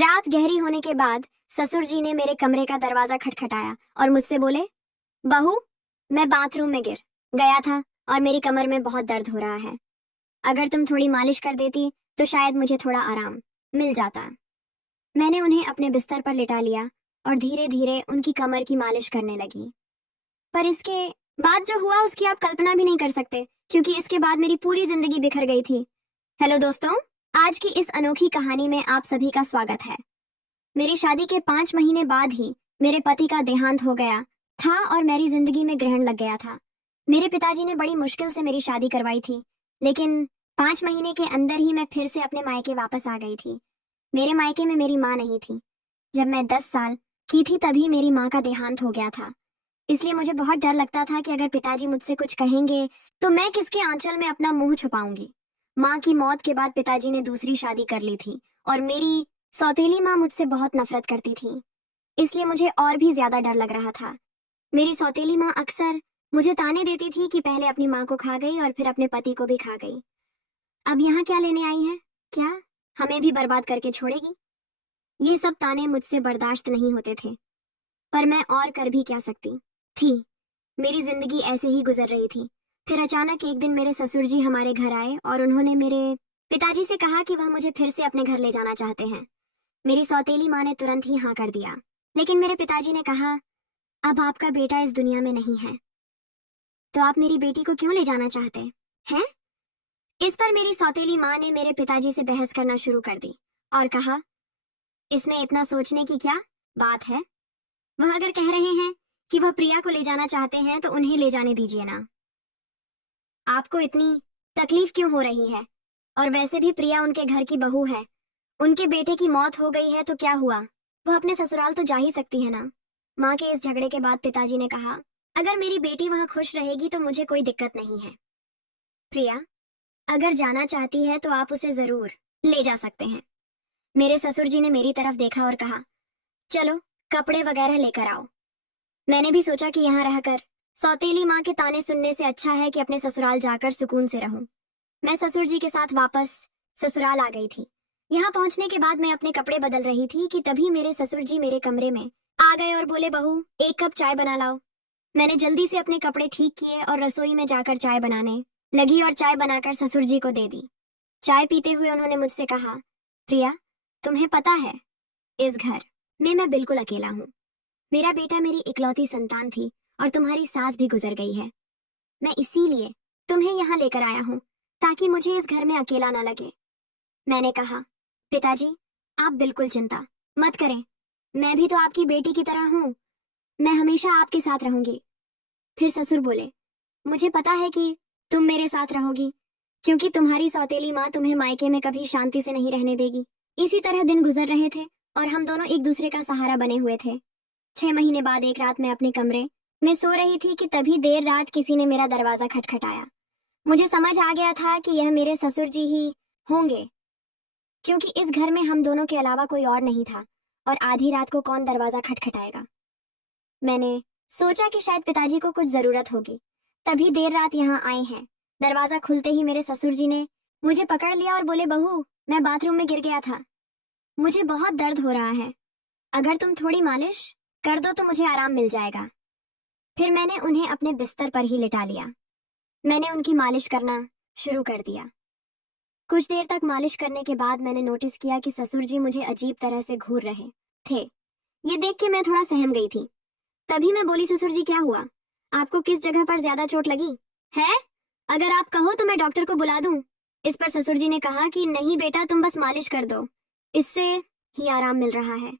रात गहरी होने के बाद ससुर जी ने मेरे कमरे का दरवाजा खटखटाया और मुझसे बोले, बहू, मैं बाथरूम में गिर गया था और मेरी कमर में बहुत दर्द हो रहा है। अगर तुम थोड़ी मालिश कर देती तो शायद मुझे थोड़ा आराम मिल जाता। मैंने उन्हें अपने बिस्तर पर लिटा लिया और धीरे धीरे उनकी कमर की मालिश करने लगी। पर इसके बाद जो हुआ उसकी आप कल्पना भी नहीं कर सकते, क्योंकि इसके बाद मेरी पूरी जिंदगी बिखर गई थी। हेलो दोस्तों, आज की इस अनोखी कहानी में आप सभी का स्वागत है। मेरी शादी के 5 महीने बाद ही मेरे पति का देहांत हो गया था और मेरी जिंदगी में ग्रहण लग गया था। मेरे पिताजी ने बड़ी मुश्किल से मेरी शादी करवाई थी, लेकिन 5 महीने के अंदर ही मैं फिर से अपने मायके वापस आ गई थी। मेरे मायके में मेरी माँ नहीं थी। जब मैं 10 साल की थी तभी मेरी माँ का देहांत हो गया था। इसलिए मुझे बहुत डर लगता था कि अगर पिताजी मुझसे कुछ कहेंगे तो मैं किसके आंचल में अपना मुंह छुपाऊंगी। माँ की मौत के बाद पिताजी ने दूसरी शादी कर ली थी और मेरी सौतेली माँ मुझसे बहुत नफरत करती थी। इसलिए मुझे और भी ज्यादा डर लग रहा था। मेरी सौतेली माँ अक्सर मुझे ताने देती थी कि पहले अपनी माँ को खा गई और फिर अपने पति को भी खा गई। अब यहाँ क्या लेने आई है? क्या हमें भी बर्बाद करके छोड़ेगी? ये सब ताने मुझसे बर्दाश्त नहीं होते थे, पर मैं और कर भी क्या सकती थी। मेरी जिंदगी ऐसे ही गुजर रही थी। फिर अचानक एक दिन मेरे ससुर जी हमारे घर आए और उन्होंने मेरे पिताजी से कहा कि वह मुझे फिर से अपने घर ले जाना चाहते हैं। मेरी सौतेली माँ ने तुरंत ही हाँ कर दिया, लेकिन मेरे पिताजी ने कहा, अब आपका बेटा इस दुनिया में नहीं है, तो आप मेरी बेटी को क्यों ले जाना चाहते हैं? इस पर मेरी सौतेली माँ ने मेरे पिताजी से बहस करना शुरू कर दी और कहा, इसमें इतना सोचने की क्या बात है? वह अगर कह रहे हैं कि वह प्रिया को ले जाना चाहते हैं तो उन्हें ले जाने दीजिए ना। आपको इतनी तकलीफ क्यों हो रही है? और वैसे भी प्रिया उनके घर की बहू है। उनके बेटे की मौत हो गई है तो क्या हुआ, वह अपने ससुराल तो जा ही सकती है ना। माँ के इस झगड़े के बाद पिताजी ने कहा, अगर मेरी बेटी वहां खुश रहेगी तो मुझे कोई दिक्कत नहीं है। प्रिया अगर जाना चाहती है तो आप उसे जरूर ले जा सकते हैं। मेरे ससुर जी ने मेरी तरफ देखा और कहा, चलो कपड़े वगैरह लेकर आओ। मैंने भी सोचा कि यहाँ रहकर सौतेली माँ के ताने सुनने से अच्छा है कि अपने ससुराल जाकर सुकून से रहूं। मैं ससुर जी के साथ वापस ससुराल आ गई थी। यहाँ पहुंचने के बाद मैं अपने कपड़े बदल रही थी कि तभी मेरे ससुर जी मेरे कमरे में आ गए और बोले, बहू 1 कप चाय बना लाओ। मैंने जल्दी से अपने कपड़े ठीक किए और रसोई में जाकर चाय बनाने लगी और चाय बनाकर ससुर जी को दे दी। चाय पीते हुए उन्होंने मुझसे कहा, प्रिया तुम्हें पता है इस घर में मैं बिल्कुल अकेला हूँ। मेरा बेटा मेरी इकलौती संतान थी और तुम्हारी सास भी गुजर गई है। मैं इसीलिए तुम्हें यहाँ लेकर आया हूँ ताकि मुझे इस घर में अकेला ना लगे। मैंने कहा, पिताजी आप बिल्कुल चिंता मत करें, मैं भी तो आपकी बेटी की तरह हूँ, मैं हमेशा आपके साथ रहूंगी। फिर ससुर बोले, मुझे पता है कि तुम मेरे साथ रहोगी, क्योंकि तुम्हारी सौतेली माँ तुम्हें मायके में कभी शांति से नहीं रहने देगी। इसी तरह दिन गुजर रहे थे और हम दोनों एक दूसरे का सहारा बने हुए थे। 6 महीने बाद एक रात मैं अपने कमरे में सो रही थी कि तभी देर रात किसी ने मेरा दरवाजा खटखटाया। मुझे समझ आ गया था कि यह मेरे ससुर जी ही होंगे, क्योंकि इस घर में हम दोनों के अलावा कोई और नहीं था और आधी रात को कौन दरवाजा खटखटाएगा। मैंने सोचा कि शायद पिताजी को कुछ जरूरत होगी, तभी देर रात यहाँ आए हैं। दरवाजा खुलते ही मेरे ससुर जी ने मुझे पकड़ लिया और बोले, बहू मैं बाथरूम में गिर गया था, मुझे बहुत दर्द हो रहा है, अगर तुम थोड़ी मालिश कर दो तो मुझे आराम मिल जाएगा। फिर मैंने उन्हें अपने बिस्तर पर ही लिटा लिया। मैंने उनकी मालिश करना शुरू कर दिया। कुछ देर तक मालिश करने के बाद मैंने नोटिस किया कि ससुर जी मुझे अजीब तरह से घूर रहे थे। ये देख के मैं थोड़ा सहम गई थी। तभी मैं बोली, ससुर जी क्या हुआ, आपको किस जगह पर ज्यादा चोट लगी है? अगर आप कहो तो मैं डॉक्टर को बुला दूं। इस पर ससुर जी ने कहा कि नहीं बेटा, तुम बस मालिश कर दो, इससे ही आराम मिल रहा है।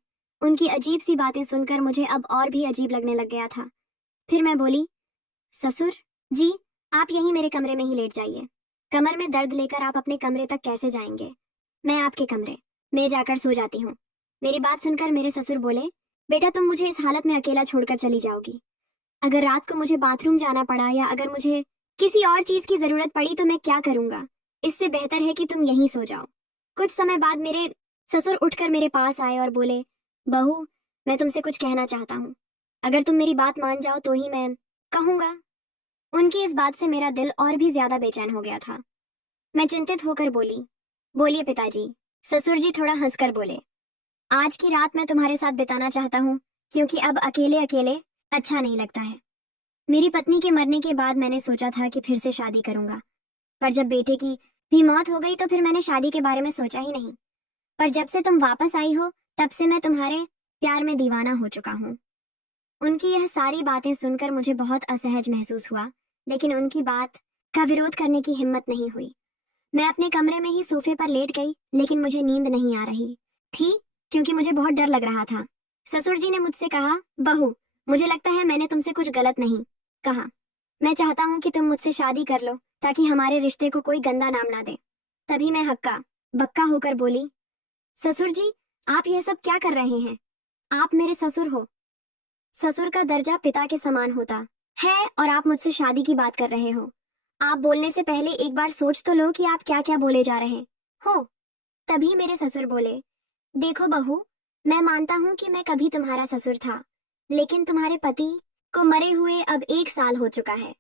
उनकी अजीब सी बातें सुनकर मुझे अब और भी अजीब लगने लग गया था। फिर मैं बोली, ससुर जी आप यहीं मेरे कमरे में ही लेट जाइए। कमर में दर्द लेकर आप अपने कमरे तक कैसे जाएंगे? मैं आपके कमरे में जाकर सो जाती हूँ। मेरी बात सुनकर मेरे ससुर बोले, बेटा तुम मुझे इस हालत में अकेला छोड़कर चली जाओगी। अगर रात को मुझे बाथरूम जाना पड़ा या अगर मुझे किसी और चीज की जरूरत पड़ी तो मैं क्या करूंगा? इससे बेहतर है कि तुम यहीं सो जाओ। कुछ समय बाद मेरे ससुर उठकर मेरे पास आए और बोले, बहू मैं तुमसे कुछ कहना चाहता हूँ, अगर तुम मेरी बात मान जाओ तो ही मैं कहूंगा। उनकी इस बात से मेरा दिल और भी ज्यादा बेचैन हो गया था। मैं चिंतित होकर बोली, बोलिए पिताजी। ससुर जी थोड़ा हंसकर बोले, आज की रात मैं तुम्हारे साथ बिताना चाहता हूँ, क्योंकि अब अकेले अकेले अच्छा नहीं लगता है। मेरी पत्नी के मरने के बाद मैंने सोचा था कि फिर से शादी करूंगा, पर जब बेटे की भी मौत हो गई तो फिर मैंने शादी के बारे में सोचा ही नहीं। पर जब से तुम वापस आई हो, तब से मैं तुम्हारे प्यार में दीवाना हो चुका हूँ। उनकी यह सारी बातें सुनकर मुझे बहुत असहज महसूस हुआ, लेकिन उनकी बात का विरोध करने की हिम्मत नहीं हुई। मैं अपने कमरे में ही सोफे पर लेट गई, लेकिन मुझे नींद नहीं आ रही थी, क्योंकि मुझे बहुत डर लग रहा था। ससुर जी ने मुझसे कहा, बहू, मुझे लगता है मैंने तुमसे कुछ गलत नहीं कहा। मैं चाहता हूँ कि तुम मुझसे शादी कर लो, ताकि हमारे रिश्ते को कोई गंदा नाम ना दे। तभी मैं हक्का बक्का होकर बोली, ससुर जी, आप यह सब क्या कर रहे हैं? आप मेरे ससुर हो। ससुर का दर्जा पिता के समान होता है, और आप मुझसे शादी की बात कर रहे हो। आप बोलने से पहले एक बार सोच तो लो कि आप क्या क्या बोले जा रहे हो। तभी मेरे ससुर बोले, देखो बहू, मैं मानता हूँ कि मैं कभी तुम्हारा ससुर था, लेकिन तुम्हारे पति को मरे हुए अब 1 साल हो चुका है।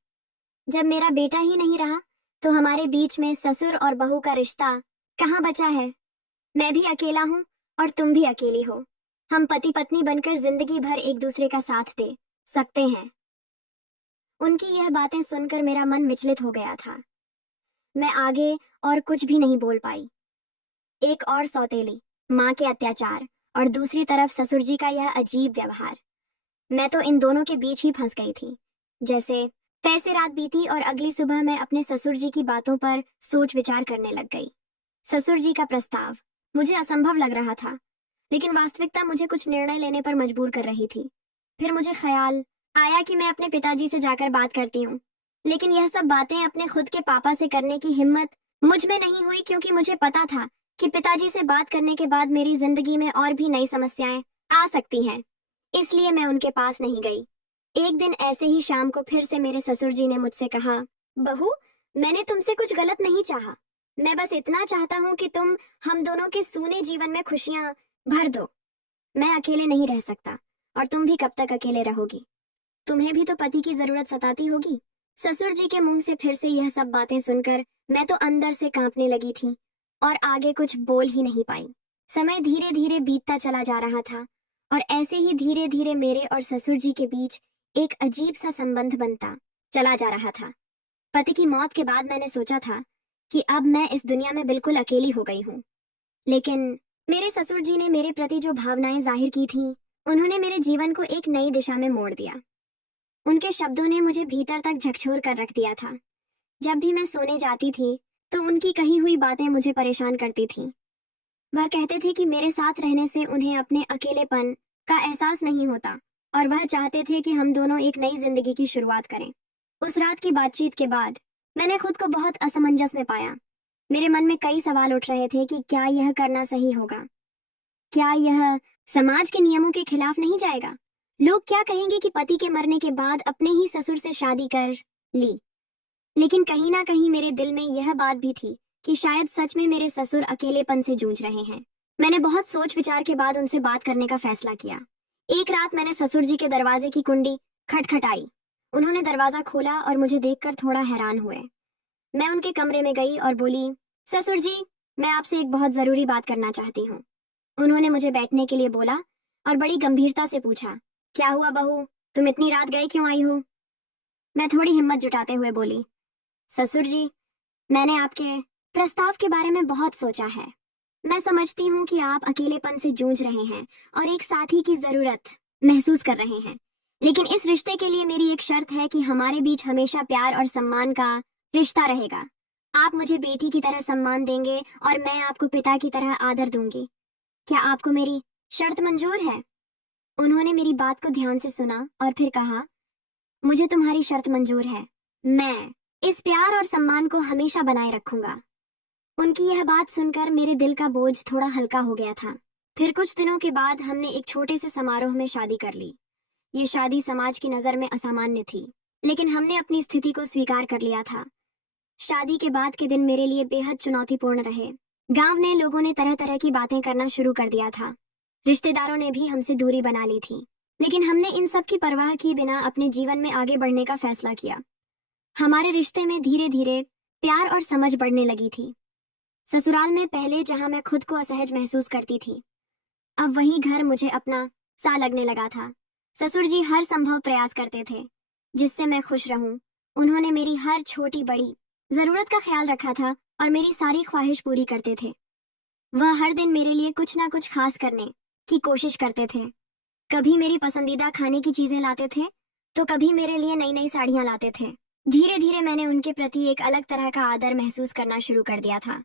जब मेरा बेटा ही नहीं रहा, तो हमारे बीच में ससुर और बहू का रिश्ता कहाँ बचा है? मैं भी अकेला हूँ और तुम भी अकेली हो। हम पति पत्नी बनकर जिंदगी भर एक दूसरे का साथ दे सकते हैं। उनकी यह बातें सुनकर मेरा मन विचलित हो गया था। मैं आगे और कुछ भी नहीं बोल पाई। एक और सौतेली माँ के अत्याचार, और दूसरी तरफ ससुर जी का यह अजीब व्यवहार। मैं तो इन दोनों के बीच ही फंस गई थी। जैसे तैसे रात बीती और अगली सुबह मैं अपने ससुर जी की बातों पर सोच विचार करने लग गई। ससुर जी का प्रस्ताव मुझे असंभव लग रहा था, लेकिन वास्तविकता मुझे कुछ निर्णय लेने पर मजबूर कर रही थी। फिर मुझे ख्याल आया कि मैं अपने पिताजी से जाकर बात करती हूँ, लेकिन यह सब बातें अपने खुद के पापा से करने की हिम्मत मुझ में नहीं हुई, क्योंकि मुझे पता था कि पिताजी से बात करने के बाद मेरी जिंदगी में और भी नई समस्याएं आ सकती हैं। इसलिए मैं उनके पास नहीं गई। एक दिन ऐसे ही शाम को फिर से मेरे ससुर जी ने मुझसे कहा, बहू, मैंने तुमसे कुछ गलत नहीं चाहा। मैं बस इतना चाहता हूँ कि तुम हम दोनों के सूने जीवन में खुशियां भर दो। मैं अकेले नहीं रह सकता, और तुम भी कब तक अकेले रहोगी? तुम्हें भी तो पति की जरूरत सताती होगी। ससुर जी के मुंह से फिर से यह सब बातें सुनकर मैं तो अंदर से कांपने लगी थी और आगे कुछ बोल ही नहीं पाई। समय धीरे धीरे बीतता चला जा रहा था, और ऐसे ही धीरे धीरे मेरे और ससुर जी के बीच एक अजीब सा संबंध बनता चला जा रहा था। पति की मौत के बाद मैंने सोचा था कि अब मैं इस दुनिया में बिल्कुल अकेली हो गई हूँ, लेकिन मेरे ससुर जी ने मेरे प्रति जो भावनाएं जाहिर की थी, उन्होंने मेरे जीवन को एक नई दिशा में मोड़ दिया। उनके शब्दों ने मुझे भीतर तक झकझोर कर रख दिया था। जब भी मैं सोने जाती थी, तो उनकी कही हुई बातें मुझे परेशान करती थीं। वह कहते थे कि मेरे साथ रहने से उन्हें अपने अकेलेपन का एहसास नहीं होता, और वह चाहते थे कि हम दोनों एक नई जिंदगी की शुरुआत करें। उस रात की बातचीत के बाद मैंने खुद को बहुत असमंजस में पाया। मेरे मन में कई सवाल उठ रहे थे कि क्या यह करना सही होगा? क्या यह समाज के नियमों के खिलाफ नहीं जाएगा? लोग क्या कहेंगे कि पति के मरने के बाद अपने ही ससुर से शादी कर ली? लेकिन कहीं ना कहीं मेरे दिल में यह बात भी थी कि शायद सच में मेरे ससुर अकेलेपन से जूझ रहे हैं। मैंने बहुत सोच विचार के बाद उनसे बात करने का फैसला किया। एक रात मैंने ससुर जी के दरवाजे की कुंडी खटखटाई। उन्होंने दरवाजा खोला और मुझे देखकर थोड़ा हैरान हुए। मैं उनके कमरे में गई और बोली, ससुर जी, मैं आपसे एक बहुत जरूरी बात करना चाहती हूँ। उन्होंने मुझे बैठने के लिए बोला और बड़ी गंभीरता से पूछा, क्या हुआ बहू, तुम इतनी रात गए क्यों आई हो? मैं थोड़ी हिम्मत जुटाते हुए बोली, ससुर जी, मैंने आपके प्रस्ताव के बारे में बहुत सोचा है। मैं समझती हूँ कि आप अकेलेपन से जूझ रहे हैं और एक साथी की जरूरत महसूस कर रहे हैं, लेकिन इस रिश्ते के लिए मेरी एक शर्त है कि हमारे बीच हमेशा प्यार और सम्मान का रिश्ता रहेगा। आप मुझे बेटी की तरह सम्मान देंगे और मैं आपको पिता की तरह आदर दूंगी। क्या आपको मेरी शर्त मंजूर है? उन्होंने मेरी बात को ध्यान से सुना और फिर कहा, मुझे तुम्हारी शर्त मंजूर है। मैं इस प्यार और सम्मान को हमेशा बनाए रखूंगा। उनकी यह बात सुनकर मेरे दिल का बोझ थोड़ा हल्का हो गया था। फिर कुछ दिनों के बाद हमने एक छोटे से समारोह में शादी कर ली। ये शादी समाज की नजर में असामान्य थी, लेकिन हमने अपनी स्थिति को स्वीकार कर लिया था। शादी के बाद के दिन मेरे लिए बेहद चुनौतीपूर्ण रहे। गांव ने लोगों ने तरह तरह की बातें करना शुरू कर दिया था। रिश्तेदारों ने भी हमसे दूरी बना ली थी, लेकिन हमने इन सब की परवाह किए बिना अपने जीवन में आगे बढ़ने का फैसला किया। हमारे रिश्ते में धीरे धीरे प्यार और समझ बढ़ने लगी थी। ससुराल में पहले जहां मैं खुद को असहज महसूस करती थी, अब वही घर मुझे अपना सा लगने लगा था। ससुर जी हर संभव प्रयास करते थे जिससे मैं खुश रहूं। उन्होंने मेरी हर छोटी बड़ी जरूरत का ख्याल रखा था और मेरी सारी ख्वाहिश पूरी करते थे। वह हर दिन मेरे लिए कुछ ना कुछ खास करने की कोशिश करते थे। कभी मेरी पसंदीदा खाने की चीजें लाते थे तो कभी मेरे लिए नई नई साड़ियां लाते थे। धीरे धीरे मैंने उनके प्रति एक अलग तरह का आदर महसूस करना शुरू कर दिया था।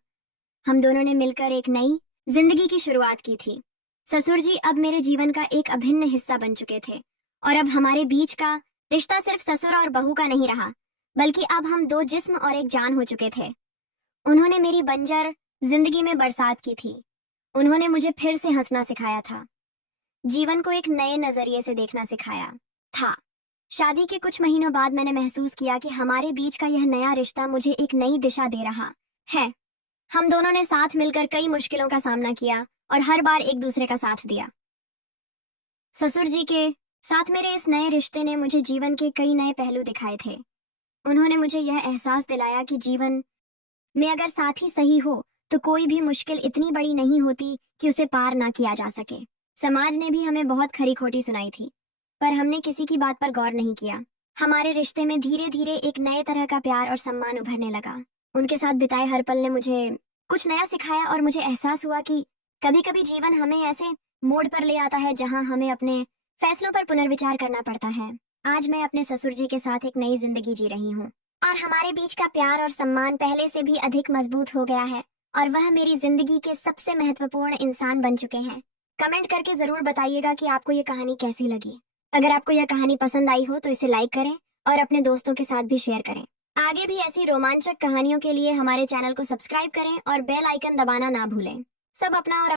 हम दोनों ने मिलकर एक नई जिंदगी की शुरुआत की थी। ससुर जी अब मेरे जीवन का एक अभिन्न हिस्सा बन चुके थे और अब हमारे बीच का रिश्ता सिर्फ ससुर और बहू का नहीं रहा, बल्कि अब हम दो जिस्म और एक जान हो चुके थे। उन्होंने मेरी बंजर जिंदगी में बरसात की थी। उन्होंने मुझे फिर से हंसना सिखाया था, जीवन को एक नए नजरिए से देखना सिखाया था। शादी के कुछ महीनों बाद मैंने महसूस किया कि हमारे बीच का यह नया रिश्ता मुझे एक नई दिशा दे रहा है। हम दोनों ने साथ मिलकर कई मुश्किलों का सामना किया और हर बार एक दूसरे का साथ दिया। ससुर जी के साथ मेरे इस नए रिश्ते ने मुझे जीवन के कई नए पहलू दिखाए थे। उन्होंने मुझे यह एहसास दिलाया कि जीवन में अगर साथी सही हो तो कोई भी मुश्किल इतनी बड़ी नहीं होती कि उसे पार ना किया जा सके। समाज ने भी हमें बहुत खरी खोटी सुनाई थी, पर हमने किसी की बात पर गौर नहीं किया। हमारे रिश्ते में धीरे धीरे एक नए तरह का प्यार और सम्मान उभरने लगा। उनके साथ बिताए हर पल ने मुझे कुछ नया सिखाया और मुझे एहसास हुआ कि कभी कभी जीवन हमें ऐसे मोड़ पर ले आता है जहां हमें अपने फैसलों पर पुनर्विचार करना पड़ता है। आज मैं अपने ससुर जी के साथ एक नई जिंदगी जी रही हूँ और हमारे बीच का प्यार और सम्मान पहले से भी अधिक मजबूत हो गया है और वह मेरी जिंदगी के सबसे महत्वपूर्ण इंसान बन चुके हैं। कमेंट करके जरूर बताइएगा कि आपको ये कहानी कैसी लगी। अगर आपको यह कहानी पसंद आई हो तो इसे लाइक करें और अपने दोस्तों के साथ भी शेयर करें। आगे भी ऐसी रोमांचक कहानियों के लिए हमारे चैनल को सब्सक्राइब करें और बेल आइकन दबाना ना भूलें। सब अपना और